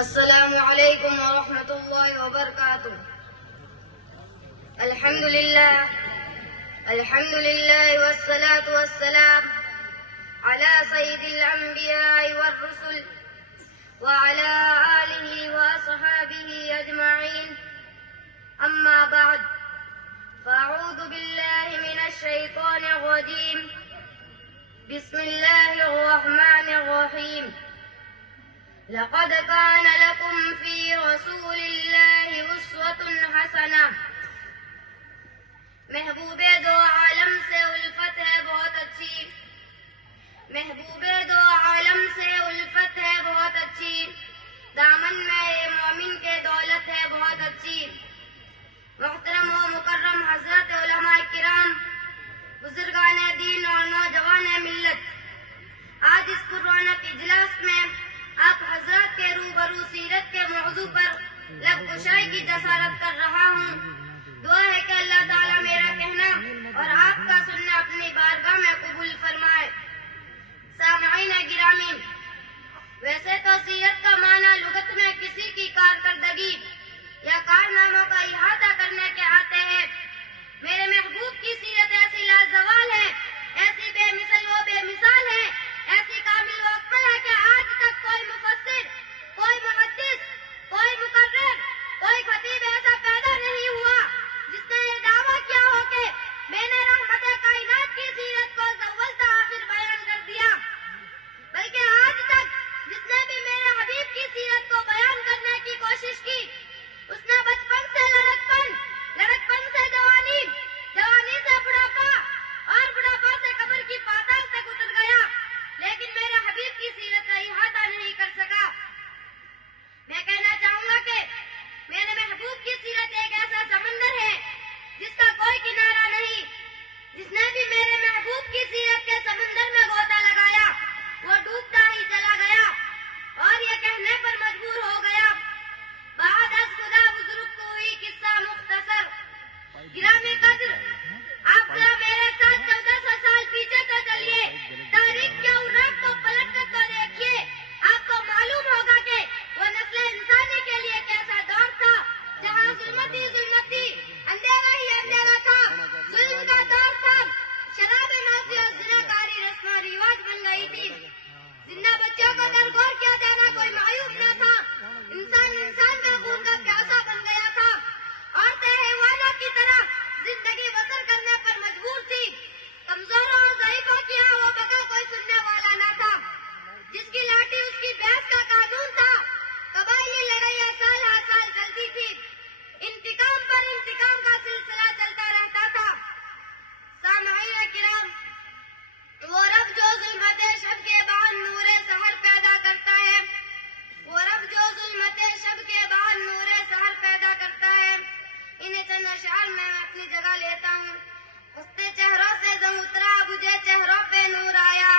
السلام علیکم ورحمۃ اللہ وبرکاتہ۔ الحمد للہ والصلاة والسلام على سید الانبیاء والرسل وعلى آلہ واصحابہ اجمعین، اما بعد فاعوذ باللہ من الشیطان الرجیم، بسم اللہ الرحمن الرحیم۔ لقد كان لكم في رسول الله أسوة حسنة۔ محبوب دو عالم سے الفت ہے بہت اچھی، محبوب دو عالم سے الفت ہے بہت اچھی، دامن میں مومن کے دولت ہے بہت اچھی۔ محترم و مکرم حضرت علماء کرام، بزرگان دین اور نوجوان ملت، آج اس پررونق اجلاس میں آپ حضرات کے روبرو سیرت کے موضوع پر لب کشائی کی جسارت کر رہا ہوں۔ دعا ہے کہ اللہ تعالیٰ میرا کہنا اور آپ کا سننا اپنی بارگاہ میں قبول فرمائے۔ سامعین گرامی، ویسے تو سیرت کا معنی لغت میں کسی کی کارکردگی یا کارناموں کا احاطہ کرنے کے آتے ہیں۔ میرے محبوب کی سیرت ایسی لازوال ہے، ایسی بے مثل و بے مثال ہے، ایسی کامل و اکمل ہے کہ آج تک کوئی مفسر، کوئی محدث، کوئی مقرر، کوئی خطیب ایسا پیدا نہیں ہوا جس نے یہ دعویٰ کیا ہو کہ میں نے رحمت کائنات کی سیرت کو اول تا آخر بیان کر دیا، بلکہ آج تک جس نے بھی میرے حبیب کی سیرت کو بیان کرنے کی کوشش کی، اس نے بچپن سے لڑکپن، لڑکپن سے جوانی، جوانی سے بڑھاپا اور بڑھاپا سے قبر کی پاتال تک اتر گیا، لیکن میرے حبیب کی سیرت کا احاطہ نہیں کر سکا۔ میں کہنا چاہوں گا کہ میرے محبوب کی سیرت ایک ایسا سمندر ہے جس کا کوئی کنارہ نہیں۔ جس نے بھی میرے محبوب کی سیرت کے سمندر میں غوطہ لگایا وہ ڈوبتا ہی چلا گیا اور یہ کہنے پر مجبور ہو گیا، بعد از خدا بزرگ تو ہوئی قصہ مختصر۔ گرامی قدر، آپ ذرا میرے ساتھ 1400 سال پیچھے تو چلیے، تاریخ کے اوراق کو پلٹ کر تو دیکھیے، آپ کو معلوم ہوگا کہ وہ نسل انسانی کے لیے کیسا دور تھا جہاں ظلمت ہی اندھیرا ہی اندھیرا تھا، ظلم کا دور تھا، شراب نوشی اور زناکاری رسم و رواج بن گئی تھی، زندہ بچوں کو درگور کیا جانا کوئی معیوب نہ تھا، انسان کا خون کا پیاسا بن گیا تھا، عورتیں حیوانوں کی طرح زندگی بسر کرنے پر مجبور تھی، کمزوروں اور ضعیفوں کی وہ بکا کوئی سننے والا نہ تھا، جس کی لاٹھی اس کی بحث کا قانون تھا، قبائلی لڑائیاں سال ہر سال چلتی تھی، انتقام پر انتقام کا سلسلہ چلتا رہتا تھا۔ سامعین کرام، وہ رب جو ظلمت شب کے بعد نور سحر پیدا کرتا ہے، وہ رب جو ظلمت شب کے بعد نور سحر پیدا کرتا ہے، انہیں چند اشعار میں اپنی جگہ لیتا ہوں۔ ہنستے چہروں سے زنگ اترا بجھے چہروں پہ نور آیا،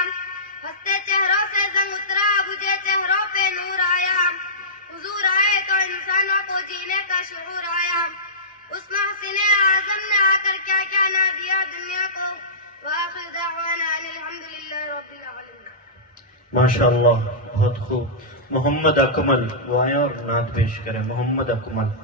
ہنستے چہروں سے زنگ اترا بجھے چہروں پہ نور آیا، حضور آئے تو انسانوں کو جینے کا شعور آیا، اس محسن اعظم نے آ کر کیا کیا نہ دیا دنیا کو، وآخر دعوانا ان الحمدللہ رب العالمین۔ ماشاءاللہ، بہت خوب۔ محمد اکمل وہ آئیں اور نعت پیش کریں۔ محمد اکمل۔